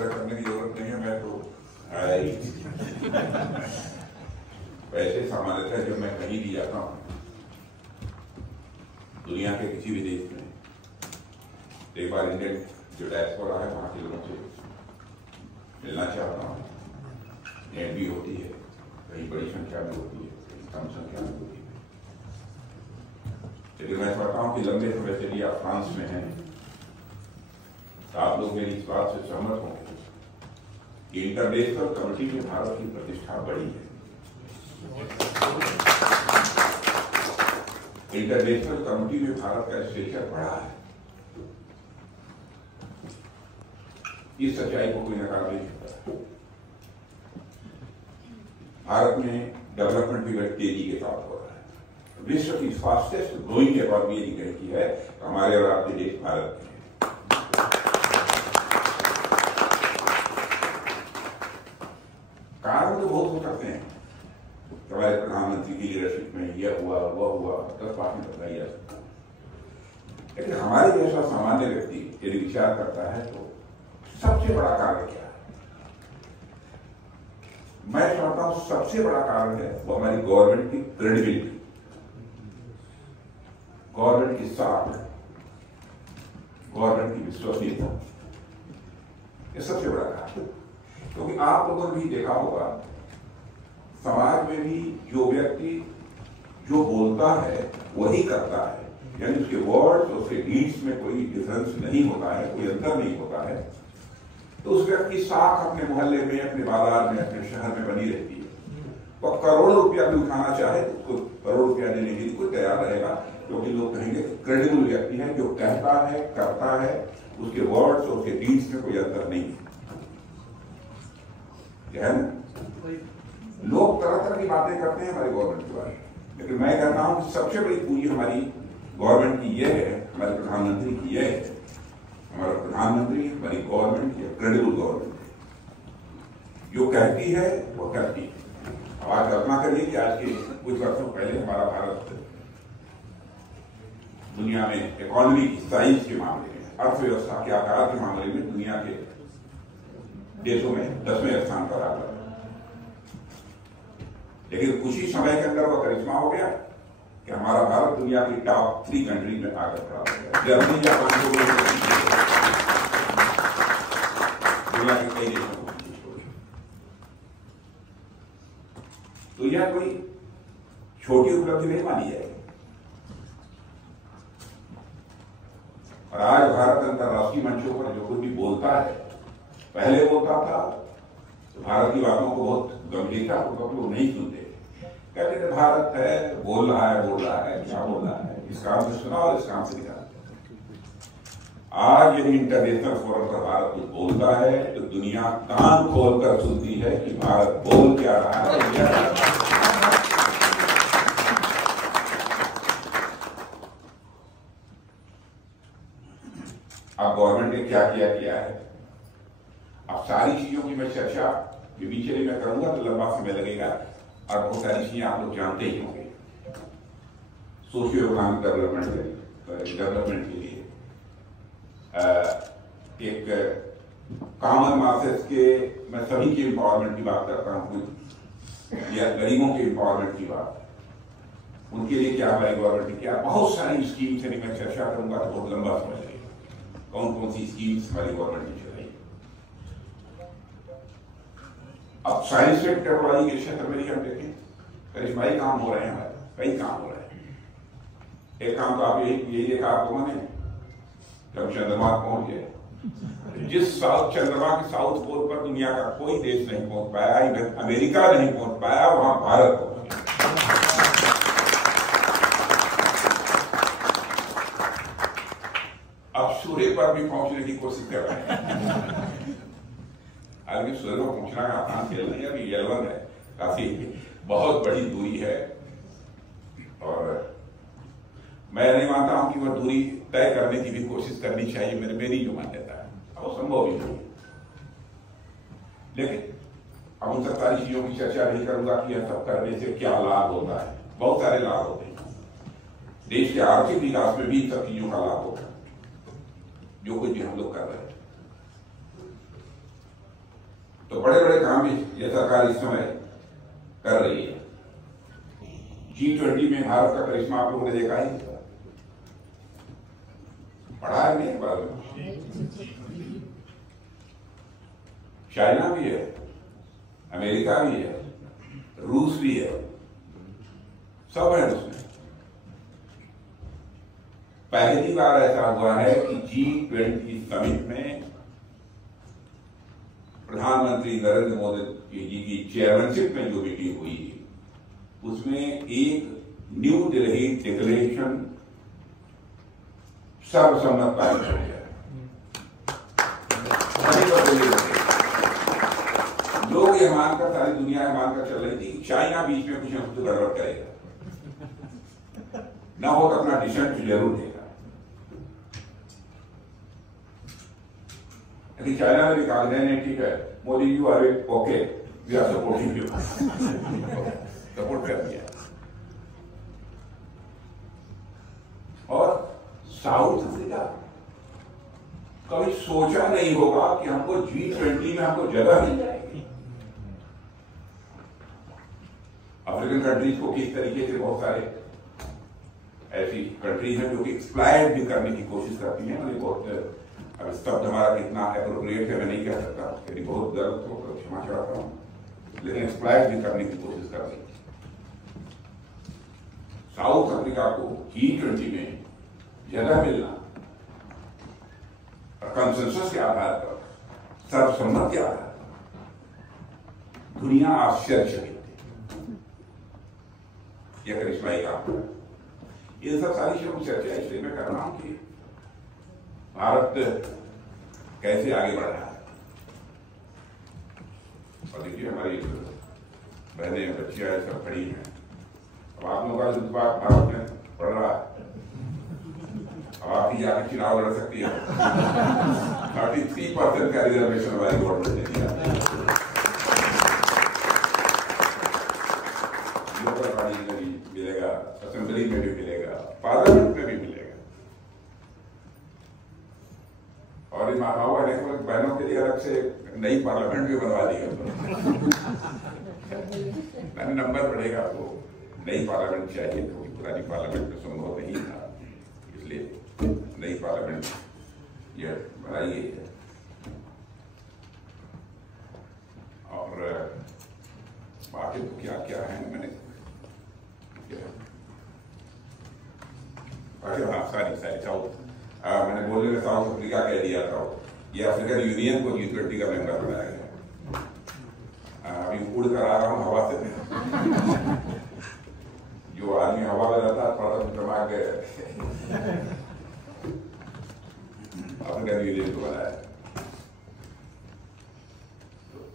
तरह करने की जरूरत नहीं है, मैं तो वैसे सामान्यतः जब मैं कहीं भी जाता हूँ दुनिया के किसी भी देश में, एक बार इंडियन जो डायस्पोरा है वहाँ के लोगों से मिलना चाहता हूँ। भेंट भी होती है, कहीं बड़ी संख्या में होती है, कहीं कम संख्या में होती है। लेकिन मैं समझता हूँ कि लंबे समय से लिए आप फ्रांस में हैं, तो आप लोग मेरी इस बात से सहमत होंगे कि इंटरनेशनल कमेटी में भारत की प्रतिष्ठा बढ़ी है। इंटरनेशनल कमेटी में भारत का स्टेचर बढ़ा है। इस सच्चाई को कोई नकार नहीं सकता। भारत में डेवलपमेंट भी बड़ी तेजी के साथ हो रहा है। विश्व की फास्टेस्ट ग्रोइंग इकोनॉमी यदि कहती है तो हमारे और आपके देश भारत में है। कारण तो बहुत हो सकते हैं। हमारे प्रधानमंत्री की लीडरशिप में यह हुआ वह हुआ, 10 बात में बताई जा सकता है। लेकिन हमारे जैसा सामान्य व्यक्ति यदि विचार करता है तो सबसे बड़ा कारण क्या है? मैं चाहता हूं सबसे बड़ा कारण है वो हमारी गवर्नमेंट की क्रेडिबिलिटी, गवर्नमेंट की साख, गवर्नमेंट की विश्वसनीयता। ये सबसे बड़ा कारण है। क्योंकि आप लोगों ने भी देखा होगा समाज में भी जो व्यक्ति जो बोलता है वही करता है, यानी उसके वर्ड्स और उसके डीड्स में कोई डिफरेंस नहीं होता है, कोई अंतर नहीं होता है, तो उस व्यक्ति की साख अपने मोहल्ले में, अपने बाजार में, अपने शहर में बनी रहती है। वो करोड़ों रुपया भी उठाना चाहे तो उसको करोड़ रुपया देने के लिए कोई तैयार रहेगा, क्योंकि लोग कहेंगे क्रेडिबल व्यक्ति है, जो कहता है करता है, उसके वर्ड्स और उसके डीड्स में कोई अंतर नहीं है। लोग तरह तरह की बातें करते हैं हमारी गवर्नमेंट के बारे में, लेकिन मैं कहता हूं कि सबसे बड़ी पूंजी हमारी गवर्नमेंट की यह है, हमारे प्रधानमंत्री की यह है। हमारा प्रधानमंत्री, हमारी गवर्नमेंट ये क्रेडिबल गवर्नमेंट है, जो कहती है वो करती है। अब आज कल्पना करिए कि आज के कुछ वर्षों पहले हमारा भारत दुनिया में इकोनॉमी की साइज के मामले में, अर्थव्यवस्था के आकार के मामले में दुनिया के देशों में 10वें स्थान पर आ गया। लेकिन कुछ ही समय के अंदर वो करिश्मा हो गया कि हमारा भारत दुनिया की टॉप 3 कंट्री में आकर खड़ा हो गया। जर्मनी, जापान को दुनिया के कई देशों को। तो यह कोई छोटी उपलब्धि नहीं मानी जाएगी। और आज भारत अंतर्राष्ट्रीय मंचों पर जो कुछ भी बोलता है, पहले बोलता था तो भारत की बातों को बहुत गंभीरता पूर्वक लोग नहीं सुनते, कहते थे भारत है, बोल रहा है, क्या बोल रहा है, इस काम से सुना और इस काम से निकाल। आज यदि इंटरनेशनल फोरम पर भारत कुछ बोलता है तो दुनिया कान खोलकर सुनती है कि भारत बोल क्या रहा है। अब गवर्नमेंट ने क्या किया है। अब सारी चीजों की मैं चर्चा बीच में करूंगा तो लंबा समय लगेगा, और बहुत सारी चीजें आप लोग जानते ही होंगे। सोशियो इकोनॉमिक डेवलपमेंट के लिए एक कॉमन मासेस के, मैं सभी के एम्पावरमेंट की बात करता हूँ, या गरीबों के एम्पावरमेंट की बात, उनके लिए क्या हमारी गवर्नमेंट ने किया। बहुत सारी स्कीम्स यदि मैं चर्चा करूंगा तो बहुत लंबा समय लगेगा। कौन कौन सी स्कीम्स हमारी गवर्नमेंट ने चलाई। अब साइंस एंड टेक्नोलॉजी के क्षेत्र में हम देखें करिश्माई काम हो रहे हैं, हमारे कई काम हो रहे हैं। एक काम तो आप यही देखा आपको मैंने, जब चंद्रमा पहुंच गए। जिस साउथ चंद्रमा के साउथ पोल पर दुनिया का कोई देश नहीं पहुंच पाया, इधर अमेरिका नहीं पहुंच पाया, वहां भारत पहुंच गया। अब सूर्य पर भी पहुंचने की कोशिश कर रहे हैं। हालांकि सूर्य को पहुंचना का आसान खेल नहीं है, अभी L1 है, काफी बहुत बड़ी दूरी है, और मैं नहीं मानता हूं कि वह दूरी तय करने की भी कोशिश करनी चाहिए, मेरी जो मान्यता है। अब वो संभव भी नहीं, लेकिन अब उन सब सारी चीजों की चर्चा नहीं करूंगा कि यह सब करने से क्या लाभ होता है। बहुत सारे लाभ होते हैं, देश के आर्थिक विकास में भी इन सब चीजों का लाभ होता है, जो कुछ भी हम लोग कर रहे हैं। तो बड़े बड़े काम भी ये सरकार इस समय कर रही है। G20 में भारत का करिश्मा आप लोगों ने देखा ही, पढ़ा है नहीं बारे में। चाइना भी है, अमेरिका भी है, रूस भी है, सब है उसमें। पहली बार ऐसा हुआ है कि G20 समिट में प्रधानमंत्री नरेंद्र मोदी जी की चेयरमैनशिप में जो मीटिंग हुई, उसमें एक न्यू दिल्ली डिक्लेरेशन सर्वसम्मत पारित हो गया। लोग ये मानकर, सारी दुनिया ये मानकर चल रही थी कि चाइना बीच में कुछ न कुछ गड़बड़ करेगा, न हो तो अपना डिसेंट जरूर देगा। लेकिन चाइना ने भी कहा नहीं ठीक है Modi you are okay, we are supporting you, support कर दिया। और साउथ अफ्रीका कभी सोचा नहीं होगा कि हमको G20 में हमको जगह मिल जाएगी। अफ्रीकन कंट्रीज को किस तरीके से बहुत सारे ऐसी कंट्रीज हैं जो कि एक्सप्लॉइट भी करने की कोशिश करती हैं। मैंने बहुत, अब शब्द हमारा कितना एप्रोप्रिएट है मैं नहीं कह सकता, यदि बहुत गलत हो तो क्षमा चाहता हूं, लेकिन एक्सप्लॉइट भी करने की कोशिश कर रही है। साउथ अफ्रीका को G20 में जगह मिलना और कंसेंसस के आधार पर, सर्वसम्मत के आधार पर दुनिया आश्चर्यचकित थी। यह करिश्माई काम है। ये सब सारी चीजों की चर्चा इसलिए मैं कर रहा हूं कि भारत कैसे आगे बढ़ रहा है। और देखिए हमारी बहनें बच्चियां सब खड़ी हैं। अब आप लोगों का रुतबा भारत में बढ़ रहा है, अब आप ही जाकर चुनाव लड़ सकती है। 33% का रिजर्वेशन हमारी गवर्नमेंट ने दिया, लोकल बॉडी में भी मिलेगा, असेंबली में भी मिलेगा, पार्लियामेंट में भी मिलेगा। और इन माताओं बहनों के लिए अलग से नई पार्लियामेंट भी बनवा दी है। नंबर बढ़ेगा तो नई पार्लियामेंट चाहिए, क्योंकि पुरानी पार्लियामेंट में संभव नहीं था, इसलिए नई पार्लियामेंट ये बनाई गई है। और बाकी तो क्या क्या है मैंने सारी साउथ मैंने बोलने में साउथ अफ्रीका कह दिया था। ये अफ्रीकन यूनियन को G20 का मेंबर बनाया गया। अभी उड़ कर आ रहा हूँ हवा से, जो आदमी हवा में रहता है थोड़ा सा दिमाग अफ्रीकन यूनियन को बनाया।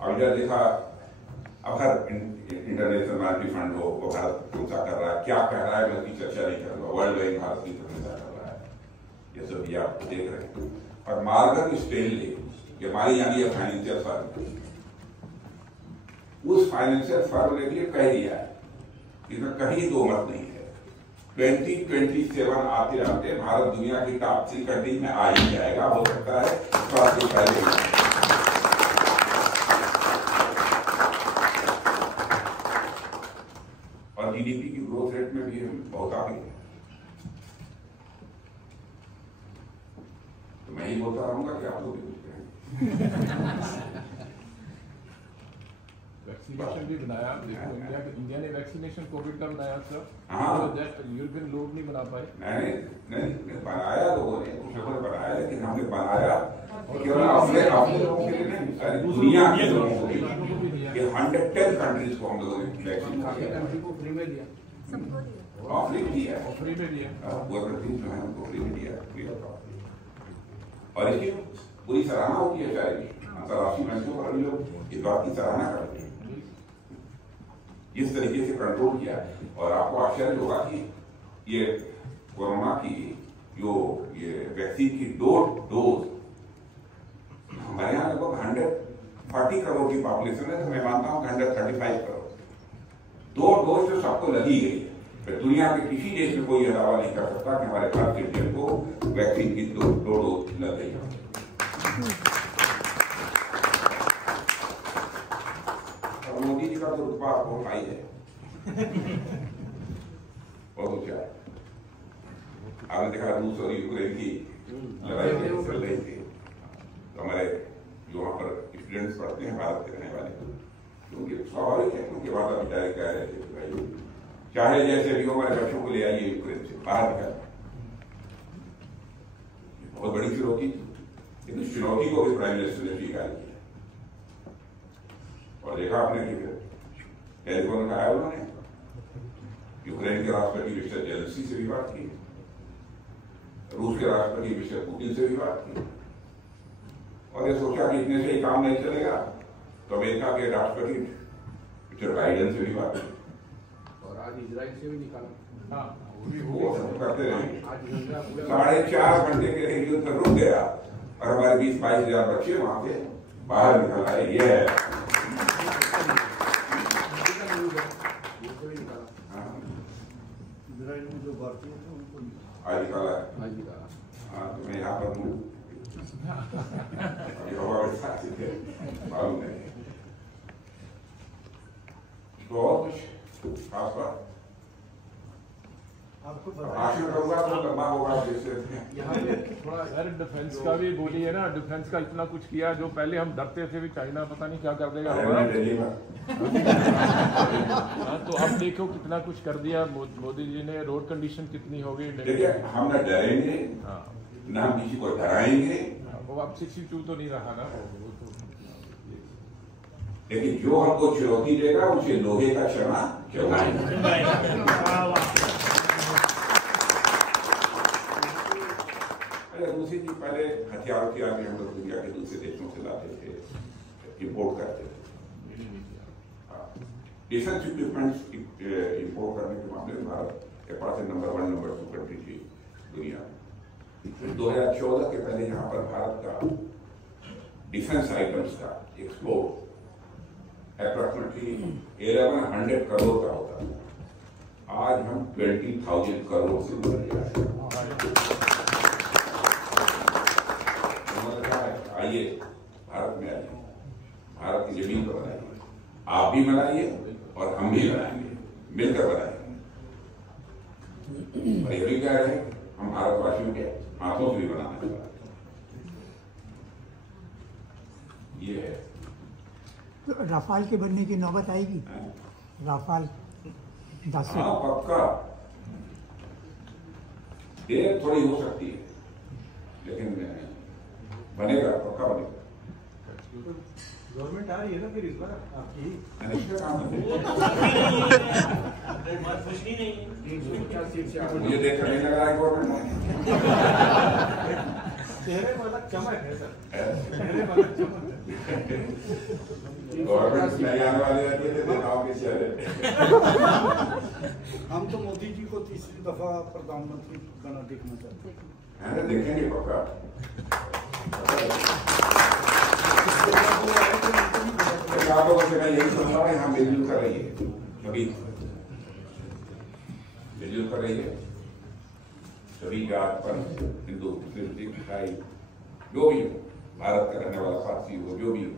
अब जब देखा, अब हर इंटरनेशनल मॉनेटरी फंड हो वो भारत प्रशंसा कर रहा है, क्या कह रहा है मैं उसकी चर्चा नहीं करूंगा। वर्ल्ड बैंक भारत की प्रशंसा कर रहा है, ये सब ये आप देख रहे हैं। और मॉर्गन स्टैनली जो हमारी यानी फाइनेंशियल फर्म, उस फाइनेंशियल फर्म ने भी कह दिया है, इसमें कहीं दो मत नहीं है, 2027 आते आते भारत दुनिया की टॉप 3 कंट्री में आ ही जाएगा। हो सकता है स्वास्थ्य पहले जीडीपी की ग्रोथ रेट में भी हम बहुत आगे हैं। तो मैं ही बोलता रहूंगा कि आप लोग भी कुछ कहें। वैक्सीनेशन भी बनाया, इंडिया ने वैक्सीनेशन कोविड का बनाया सर। हाँ, यूरोपियन लोग नहीं बना पाए। नहीं बनाया लोगों ने, कुछ लोगों ने बनाया, लेकिन हमने बनाया केवल अपने लोगों के लिए नहीं, सारी दुनिया के लोगों को भी। 110 कंट्रीज को हम लोगों ने वैक्सीन फ्री में दिया, फ्री दिया, फ्री में दिया, जो है उनको फ्री में दिया। और इसकी पूरी सराहना होती है, शायद अंतर्राष्ट्रीय मंचों पर लोग इस बात की सराहना करते हैं, इस तरीके से कंट्रोल किया। और आपको आश्चर्य होगा कि ये कोरोना की जो ये वैक्सीन की 2 डोज हमारे यहाँ लगभग 140 करोड़ की पॉपुलेशन है, तो मैं मानता हूँ 135 करोड़ 2 डोज तो सबको लगी गई है। दुनिया के किसी देश में कोई दावा नहीं कर सकता कि हमारे भारत के को वैक्सीन की 2 डोज लग गई है। बात बहुत हाई है, बहुत ऊंचा है। आपने देखा रूस और यूक्रेन की लड़ाई चल रही थी, तो हमारे जो वहाँ पर स्टूडेंट्स पढ़ते हैं भारत के रहने वाले, क्योंकि स्वाभाविक है, क्योंकि माता पिता कह रहे थे भाई चाहे जैसे भी हो हमारे बच्चों को ले आइए यूक्रेन से बाहर निकाल। बहुत बड़ी चुनौती थी, लेकिन उस चुनौती को भी प्राइम मिनिस्टर ने स्वीकार किया और देखा आपने कि टेलीफोन कहा उन्होंने यूक्रेन के राष्ट्रपति मिस्टर जेलेंस्की से भी बात की, रूस के राष्ट्रपति मिस्टर पुतिन से भी बात की, और ये सोचा कि इतने से ही काम नहीं चलेगा, तो अमेरिका के राष्ट्रपति मिस्टर बाइडेन से भी बात की, और आज इजराइल से भी निकाला। हाँ, वो सब करते रहे। 4.5 घंटे के युद्ध रुक गया और हमारे 20-22 हजार बच्चे वहां से बाहर निकल आए। ये है इजराइल में जो भारतीय थे उनको आज निकाला है। आज निकाला। हाँ, तो मैं यहाँ पर हूँ, मालूम नहीं। तो और कुछ खास बात आपको भाषण करूंगा तो लंबा होगा, जैसे यहाँ पे थोड़ा सर डिफेंस का भी बोलिए ना, डिफेंस का इतना कुछ किया जो पहले हम डरते थे भी चाइना पता नहीं क्या कर देगा हमारा। हाँ, तो अब देखो कितना कुछ कर दिया मोदी जी ने, रोड कंडीशन कितनी हो गई। देखिए हम न डरेंगे हाँ, न हम किसी को डराएंगे, वो अब 62 तो नहीं रहा ना, वो तो लेकिन जो हमको चुनौती देगा उसे लोहे का चना चलाएंगे। रूसी जी पहले हथियार हम लोग दुनिया के दूसरे देशों से लाते थे, इंपोर्ट करते थे। डिफेंस इक्विपमेंट्स इंपोर्ट करने के मामले में भारत के पास नंबर 1 नंबर 2 कंट्री थी दुनिया में। 2014 के पहले यहाँ पर भारत का डिफेंस आइटम्स का एक्सपोर्ट अप्रोक्सीमेटली 1100 करोड़ का होता है। आज हम 20,000 करोड़ से बढ़ गया है। आइए भारत में आइए, भारत की जमीन पर बनाइए, आप भी बनाइए और हम भी बनाएंगे, मिलकर बनाएंगे। और ये भी कह रहे हैं हम भारतवासियों के हाथों से भी बनाने वाले। ये है राफाल के बनने की नौबत आएगी। राफाल 10 हाँ पक्का, देर थोड़ी हो सकती है लेकिन बनेगा, पक्का बनेगा। गवर्नमेंट आ रही है ना फिर इस बार आपकी मुझे देख कर नहीं लग रहा है गवर्नमेंट चेहरे में अलग चमक है सर, चेहरे में अलग चमक है। गवर्नमेंट नहीं आने वाले रहते थे नेताओं के चेहरे। हम तो मोदी जी को तीसरी दफा प्रधानमंत्री बना देखना चाहते हैं। है ना, देखेंगे पक्का। आप लोगों से मैं यही सुनता हूँ, यहाँ मिलजुल कर रही है, सभी मिलजुल कर रही है, सभी जात पर, हिंदू मुस्लिम सिख ईसाई जो भी हो, भारत का रहने वाला पारसी हो, जो भी हो,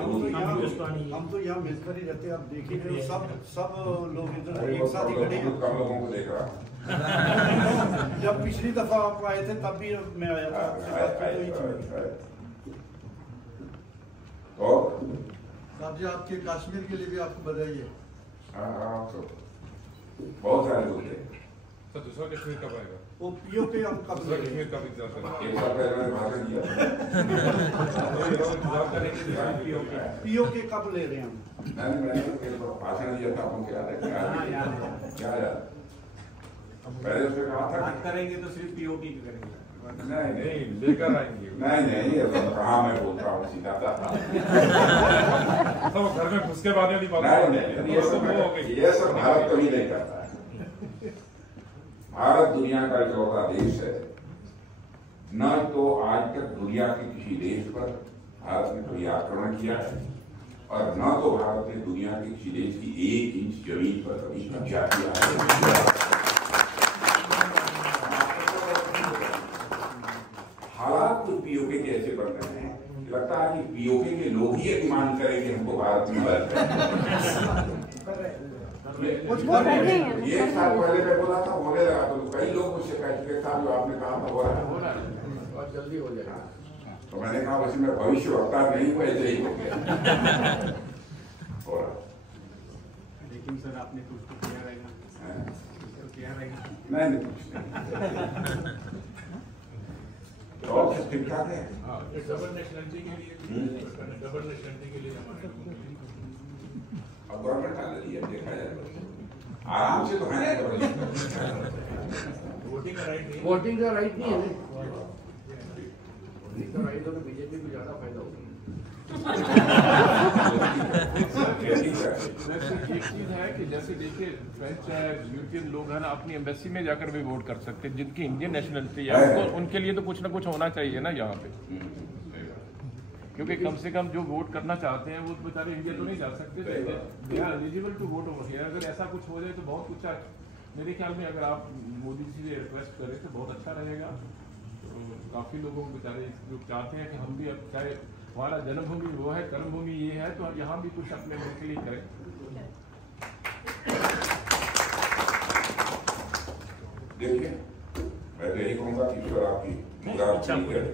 हम तो यहाँ मिलकर ही रहते हैं। आप देख ही रहे हो, सब लोग इधर एक साथ ही खड़े हैं। कम लोगों को देख रहा हूँ। जब पिछली दफा आप आए थे तब भी मैं आया था, आपसे बात की तो ही थी। और साहब जी आपके कश्मीर के लिए भी आपको बधाई है। हाँ तो बहुत सारे लोग थे। सर दूसरा कश्मीर कब आएगा? वो पीओ के हम कब दूसरा कश्मीर कब इंतजार करें? एक साल पहले मैंने भाषण दिया था। पीओ के कब ले रहे हैं हम? मैंने भाषण दिया था, आपको याद है? क्या याद? पहले उसने कहा था बात करेंगे तो सिर्फ पीओपी की करेंगे। नहीं लेकर आएंगे। नहीं ये कहा मैं बोलता हूँ सीधा था। तो घर में घुस के बाद वाली बात नहीं ये सब भारत कभी नहीं करता है। भारत दुनिया का इकलौता देश है, न तो आज तक दुनिया के किसी देश पर भारत ने कभी आक्रमण किया है और न तो भारत ने दुनिया के किसी देश की 1 इंच जमीन पर कभी कब्जा किया है। हालात तो पीओके के ऐसे बन रहे हैं, लगता है कि पीओके के लोग ही डिमांड करें कि हमको भारत में मदद करें। ये साल पहले मैं बोला था होने लगा, तो कई लोग मुझसे कह चुके था जो आपने कहा था हो रहा है और जल्दी हो जाएगा। तो मैंने कहा वैसे मैं भविष्य वक्ता नहीं हूँ, ऐसे ही हो गया हो रहा। लेकिन सर आपने कुछ तो किया रहेगा, किया रहेगा नहीं कुछ नहीं, और सब ठीक ठाक है। डबल नेशनलिटी के लिए, डबल नेशनलिटी के लिए हमारे अब गवर्नमेंट आ रही है, देखा जाएगा आराम से तो है। वोटिंग का राइट नहीं, वोटिंग का राइट नहीं है, वोटिंग का राइट हो तो बीजेपी को ज्यादा फायदा होगा। एक चीज है कि जैसे देखिए फ्रेंच यूरोपियन लोग हैं ना, अपनी एम्बेसी में जाकर भी वोट कर सकते हैं, जिनकी इंडियन नेशनलिटी है उनके लिए तो कुछ ना कुछ होना चाहिए ना यहाँ पे, क्योंकि कम से कम जो वोट करना चाहते हैं वो बेचारे इंडिया तो नहीं जा सकते, they are eligible to vote over here. अगर ऐसा कुछ हो जाए तो बहुत कुछ मेरे ख्याल में अगर आप मोदी जी से रिक्वेस्ट करें तो बहुत अच्छा रहेगा। तो काफ़ी लोगों को बेचारे जो चाहते हैं कि हम भी अब चाहे हमारा जन्मभूमि वो है, कर्मभूमि ये है, तो अब यहाँ भी कुछ अपने मुल्क के लिए करें। देखिए मैं तो यही कहूँगा कि ईश्वर आपकी मुराद पूरी करे।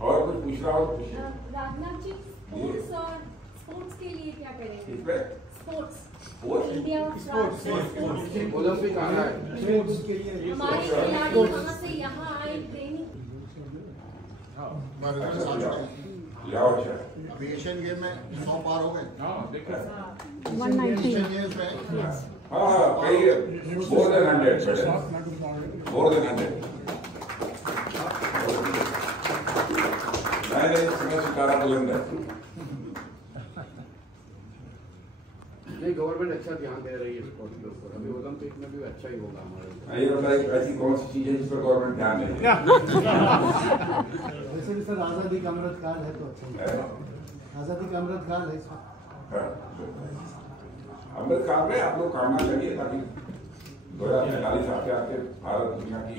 और कुछ पूछ रहा हो तो पूछिए। राजनाथ जी, स्पोर्ट्स और स्पोर्ट्स के लिए क्या करेंगे? इस पे स्पोर्ट्स स्पोर्ट्स इंडिया ओलंपिक आ रहा है, स्पोर्ट्स के लिए हमारे खिलाड़ी वहाँ से यहाँ आए ट्रेनिंग। जाओ अच्छा। एशियन गेम में 100 पार हो गए। हाँ देखो 190 एशियन गेम्स में हाँ कई more than 100, more than 100। नहीं समय सितारा बुलंद है। नहीं, गवर्नमेंट अच्छा ध्यान दे रही है स्पोर्ट के ऊपर, अभी ओलंपिक में भी अच्छा ही होगा हमारे। ये बताइए ऐसी कौन सी चीज है जिस पर गवर्नमेंट ध्यान नहीं दे? वैसे भी सर आज़ादी का अमृत काल है तो अच्छा है। आज़ादी का अमृत काल है। अमृत काल में आप लोग कामना करिए ताकि 2045 आते आते भारत दुनिया की